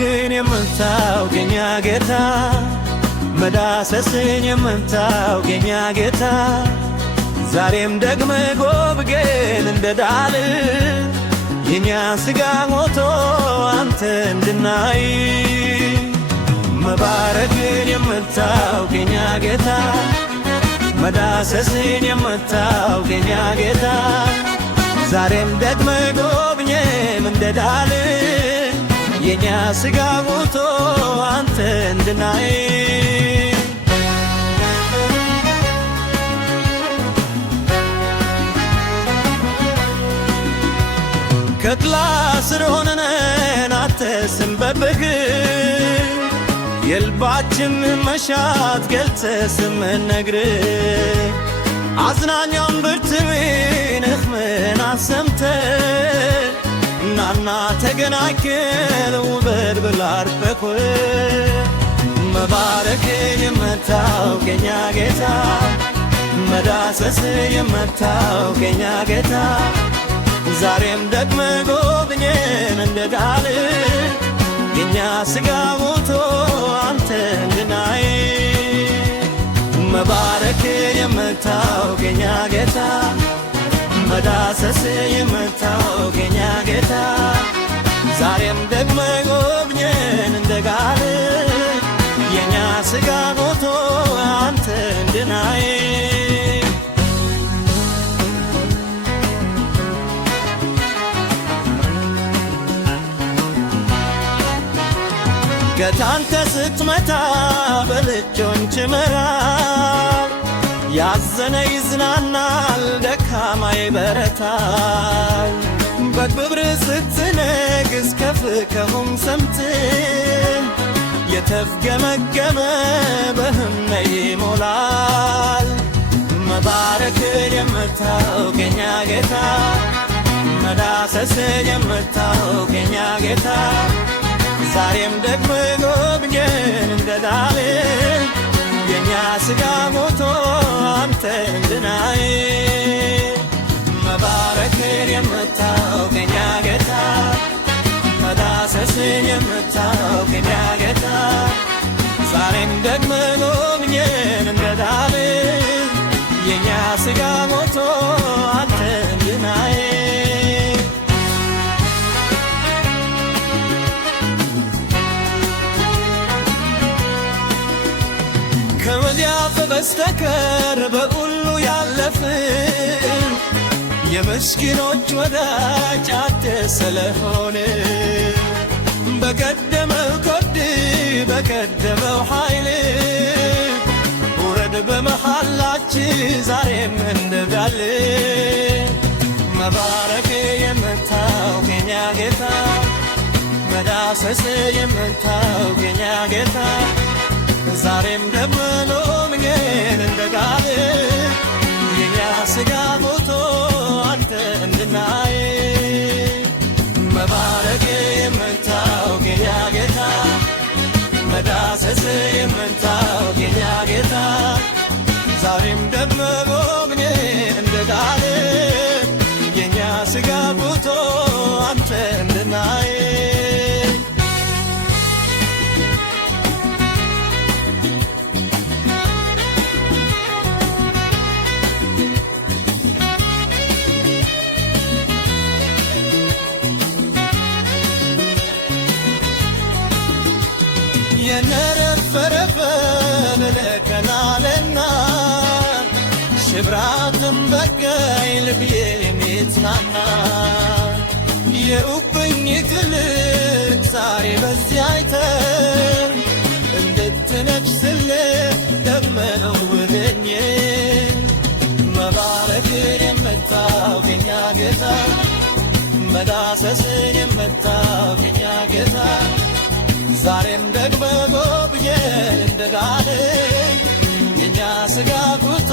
መባረክን የምታውቅ የኛ ጌታ መዳሰስን የምታውቅ የኛ ጌታ ዛሬም ደግመህ ጎብኘን እንደዳል የኛ ሥጋ ሞቶ አንተ እንድናይ መባረክን የምታውቅ የኛ ጌታ መዳሰስን የምታውቅ የኛ ጌታ ዛሬም ደግመህ ጎብኘን እንደዳል የኛ ሥጋ ሞቶ አንተ እንድናይ ከጥላ ስር ሆነን አንተ ስንበብህ የልባችን መሻት ገልጸህ ስንነግርህ አዝናኛም ብርቱውን ሕክምን አሰምተህ ናና ተገናኝከን ውበት ብላርፈክ መባረክን የምታውቅ የኛ ጌታ መዳሰስ የምታውቅ የኛ ጌታ ዛሬም ደግመህ ጎብኘን እንደዳል የኛ ሥጋ ሞቶ አንተ እንድናይ መባረክን የምታውቅ የኛ ጌታ መዳሰስ የምታውቅ የኛ ጌታ ዛሬም ደግመህ ጎብኘን እንደጋል የኛ ሥጋ ሞቶ አንተ እንድናይ ገታንተ ስትመታ በልጆች ምዕራብ ያዘነ ይዝናናል ደካማ ይበረታል በክብር ስትነግስ ከፍ ከሁም ሰምት የተፍገመገመ በህመ ይሞላል መባረክን የምታውቅ የኛ ጌታ መዳሰስን የምታውቅ የኛ ጌታ ዛሬም ደግመህ ጎብኘን እንደዳል የኛ ሥጋ ሞቶ አንተ እንድናይ መባረክን የምታውቅ የኛ ጌታ መዳሰስን የምታውቅ የኛ ጌታ ዛሬም ደግመህ ጎብኘን እንደዳል የኛ ሥጋ ሞቶ አንተ እንድናይ ከመዳፍ በስተቀር በሁሉ ያለፍን የምስኪኖች ወዳጅ አንተ ስለሆን በቀደመው ኮድ በቀደመው ኃይል ውረድ በመሐላችን ዛሬም እንደጋል መባረክ የምታውቅ የኛ ጌታ መዳሰስ የምታውቅ የኛ ጌታ ዛሬም ደግመህ ጎብኘን እንደጋል የኛ ሥጋ ሞቶ አንተ እንድናይ መባረክ የምታውቅ የኛ ጌታ መዳሰስ የምታውቅ የኛ ጌታ ዛሬም ደግመህ ጎብኘን እንደጋል የኛ ሥጋ ሞቶ አንተ እንድናይ የነረፈረፈን ለከናለና ሽብራትን በጋይ ልብዬ የሚጽናና የኡብኝ ትልቅ ዛሬ በዚህ አይተን እንድትነግስልህ ለመነው ወደኝ መባረክን የምታውቅ የኛ ጌታ መዳሰስን የምታውቅ የኛ ጌታ ዛሬም ደግመህ ጎብኘን እንደጋል የኛ ሥጋ ሞቶ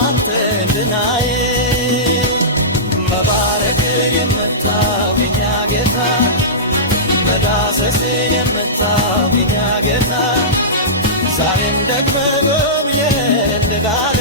አንተ እንድናይ መባረክን የምታውቅ የኛ ጌታ መዳሰስን የምታውቅ የኛ ጌታ ዛሬም ደግመህ ጎብኘን እንደጋል